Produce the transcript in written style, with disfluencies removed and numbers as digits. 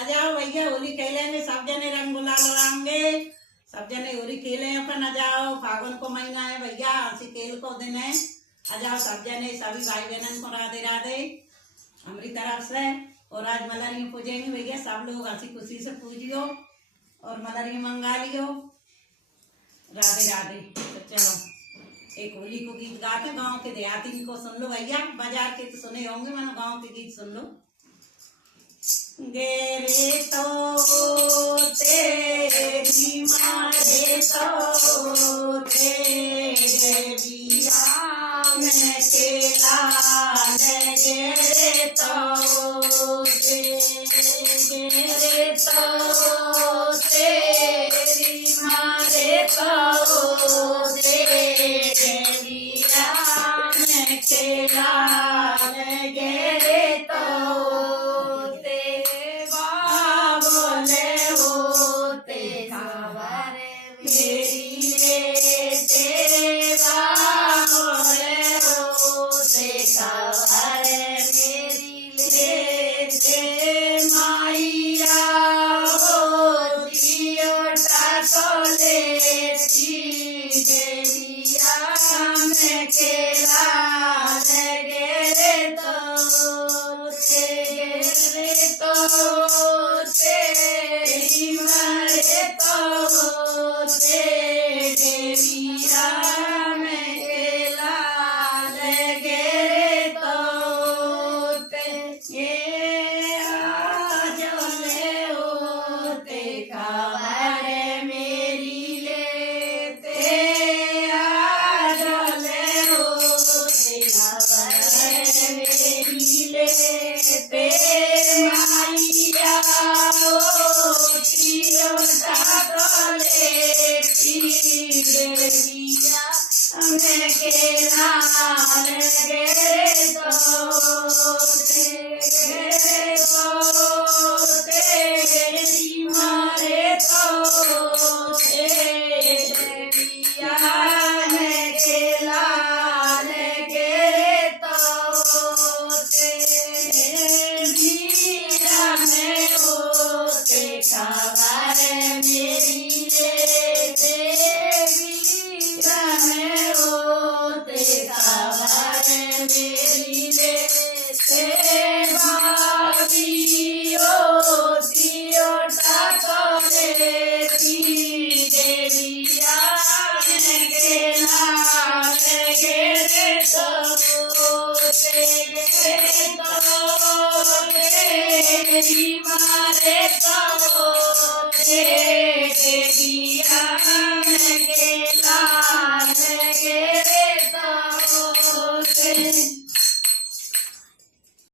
आ जाओ भैया होली खेलेंगे, सब जने रंग गुलाल लगाएंगे, सब जने होली खेले अपन। आ जाओ, फागुन को महीना है भैया, हंसी खेल को दिन है। आ जाओ सब जने, सभी भाई बहन को राधे राधे हमारी तरफ से। और आज मलरियाँ पूजेंगे भैया, सब लोग हंसी खुशी से पूजियो और मलरियाँ मंगा लियो। राधे राधे। तो चलो एक होली को गीत गाते, गांव के देहाती को सुन लो भैया, बाजार के तो सुने होंगे, मैंने गांव के गीत सुन लो। गेरे तो तेरी मारे तो तेरे बिया में केला गेरे तो तेरी मारे तो तेरे बिया में केला गेरे तो मारे तो तेरे बिया में